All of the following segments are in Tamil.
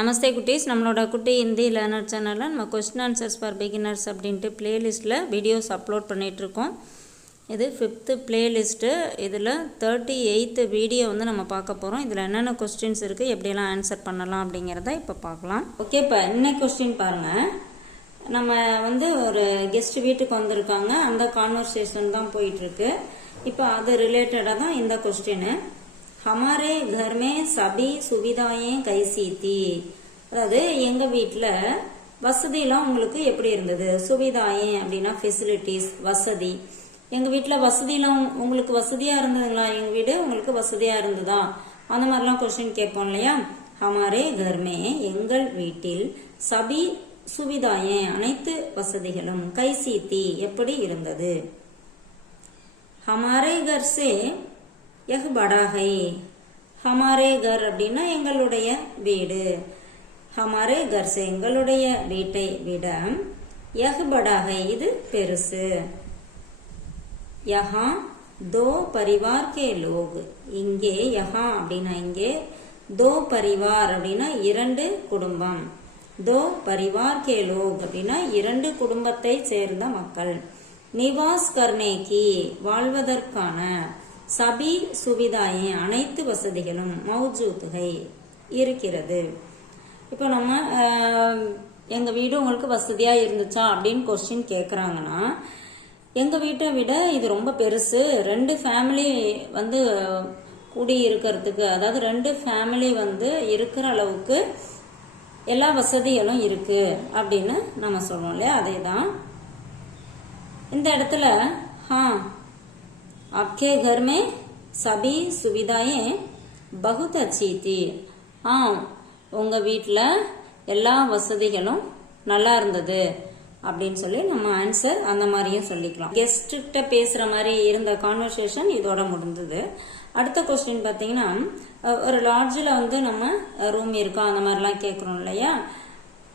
நமஸ்தே குட்டீஸ். நம்மளோட குட்டி ஹிந்தி லேர்னர் சேனலில் நம்ம கொஸ்டின் ஆன்சர்ஸ் ஃபார் பிகினர்ஸ் அப்படின்ட்டு பிளேலிஸ்ட்டில் வீடியோஸ் அப்லோட் பண்ணிகிட்ருக்கோம் இது ஃபிஃப்த்து பிளேலிஸ்ட்டு இதில் தேர்ட்டி எயித்து வீடியோ வந்து நம்ம பார்க்க போகிறோம் இதில் என்னென்ன கொஸ்டின்ஸ் இருக்குது எப்படியெல்லாம் ஆன்சர் பண்ணலாம் அப்படிங்கிறத இப்போ பார்க்கலாம். ஓகே இப்போ இன்னைக்கு கொஸ்டின் பாருங்கள் நம்ம வந்து ஒரு கெஸ்ட் வீட்டுக்கு வந்திருக்காங்க. அந்த கான்வர்சேஷன் தான் போயிட்டுருக்கு. இப்போ அது ரிலேட்டடாக தான் இந்த கொஸ்டின்னு ஹமாரே கர்மே சபி சுவிதாயே கைசீத்தி அதாவது எங்கள் வீட்டில் வசதியெலாம் உங்களுக்கு எப்படி இருந்தது? சுவிதாயே அப்படின்னா ஃபெசிலிட்டிஸ் வசதி. எங்கள் வீட்டில் வசதியெலாம் உங்களுக்கு வசதியாக இருந்ததுங்களா? எங்கள் வீடு உங்களுக்கு வசதியாக இருந்ததா? அந்த மாதிரிலாம் கொஸ்டின் கேட்போம் இல்லையா? ஹமாரே கர்மே எங்கள் வீட்டில் சபி சுவிதாயே அனைத்து வசதிகளும் கைசீத்தி எப்படி இருந்தது? ஹமாரே கர்சே யஹ் படாகை ஹமாரே கர் அப்படின்னா எங்களுடைய வீடு. ஹமாரே கர் சே எங்களுடைய வீட்டை விட யஹ் படாகை இது பெருசு. யஹா தோ பரிவார் கே லோக். இங்கே யஹா அப்படின்னா இங்கே தோ பரிவார் அப்படின்னா இரண்டு குடும்பம். தோ பரிவார் கே லோக் அப்படின்னா இரண்டு குடும்பத்தை சேர்ந்த மக்கள். நிவாஸ் கர்னேகி வாழ்வதற்கான சபி சுவிதாயின் அனைத்து வசதிகளும் மௌஜூத்துகை இருக்கிறது. இப்போ நம்ம எங்கள் வீடு உங்களுக்கு வசதியாக இருந்துச்சா அப்படின்னு கொஸ்டின் கேட்குறாங்கன்னா எங்கள் வீட்டை விட இது ரொம்ப பெருசு. ரெண்டு ஃபேமிலி வந்து கூடி இருக்கிறதுக்கு அதாவது ரெண்டு ஃபேமிலி வந்து இருக்கிற அளவுக்கு எல்லா வசதிகளும் இருக்குது அப்படின்னு நம்ம சொல்றோம் இல்லையா? அதே தான் இந்த இடத்துல ஆ आपके घर में सभी सुविधाएं बहुत अच्छी थी ஆ உங்க வீட்டில் எல்லா வசதிகளும் நல்லா இருந்தது அப்படின்னு சொல்லி நம்ம ஆன்சர் அந்த மாதிரியும் சொல்லிக்கலாம் கெஸ்ட்டு பேசுற மாதிரி இருந்த கான்வர்சேஷன் இதோட முடிந்தது அடுத்த கொஸ்டின் பார்த்தீங்கன்னா அஹ், ஒரு லாட்ஜில் வந்து நம்ம ரூம் இருக்கா அந்த மாதிரிலாம் கேட்குறோம் இல்லையா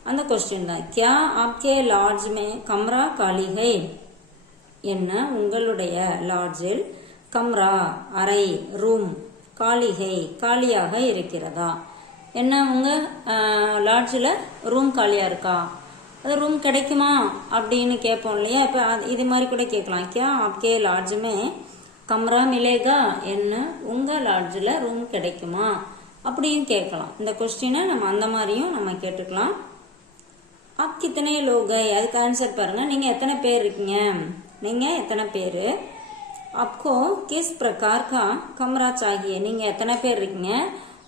அந்த கொஸ்டின் தான் கியா ஆப்கே லாட்ஜ் மே கம்ரா காலி ஹை என்ன? உங்களுடைய லாட்ஜில் கம்ரா அறை ரூம் காலிகை காலியாக இருக்கிறதா? என்ன உங்கள் லாட்ஜில் ரூம் காலியாக இருக்கா? அது ரூம் கிடைக்குமா? அப்படின்னு கேட்போம் இல்லையா? இப்போ இது மாதிரி கூட கேட்கலாம். கியா ஆப்கே லாட்ஜுமே கம்ரா மிலேகா என்ன? உங்கள் லாட்ஜில் ரூம் கிடைக்குமா? அப்படியும் கேட்கலாம். இந்த கொஸ்டினை நம்ம அந்த மாதிரியும் நம்ம கேட்டுக்கலாம். ஆப் கித்தனை லோகை அதுக்கு ஆன்சர் பாருங்கள் நீங்கள் எத்தனை பேர் இருக்கீங்க? நீங்கள் எத்தனை பேர்? அப்போ கிஸ் பிரகார் கா கம்ரா சாகிய நீங்கள் எத்தனை பேர் இருக்கீங்க?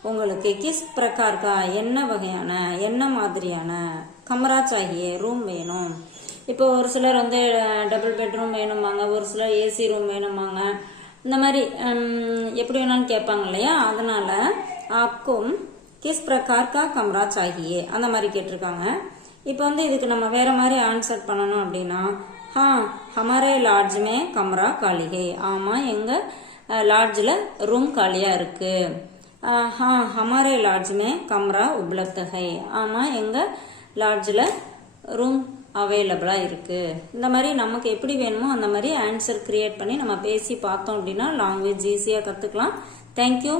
உங்களுக்கு கிஸ் பிரகார் என்ன வகையான என்ன மாதிரியான கம்ராஜ் சாகிய ரூம் வேணும்? இப்போ ஒரு சிலர் வந்து டபுள் பெட்ரூம் வேணுமாங்க ஒரு சிலர் ஏசி ரூம் வேணுமாங்க. இந்த மாதிரி எப்படி வேணாலும் கேட்பாங்க இல்லையா? அதனால ஆப்கும் கிஸ் பிரகார் கா கம்ரா சாகியே அந்த மாதிரி கேட்டிருக்காங்க. இப்போ வந்து இதுக்கு நம்ம வேற மாதிரி ஆன்சர் பண்ணணும் அப்படின்னா ஹா ஹமாரே லாட்ஜ் மே கமரா காலிகை ஆமாம் எங்கள் லாட்ஜில் ரூம் காலியாக இருக்குது அஹ், ஹா ஹமாரே லாட்ஜ் மே கமரா உப்லப்த ஹை எங்கள் லாட்ஜில் ரூம் அவைலபிளாக இருக்குது இந்த மாதிரி நமக்கு எப்படி வேணுமோ அந்த மாதிரி ஆன்சர் க்ரியேட் பண்ணி நம்ம பேசி பார்த்தோம் அப்படின்னா லாங்குவேஜ் ஈஸியாக கற்றுக்கலாம் தேங்க்யூ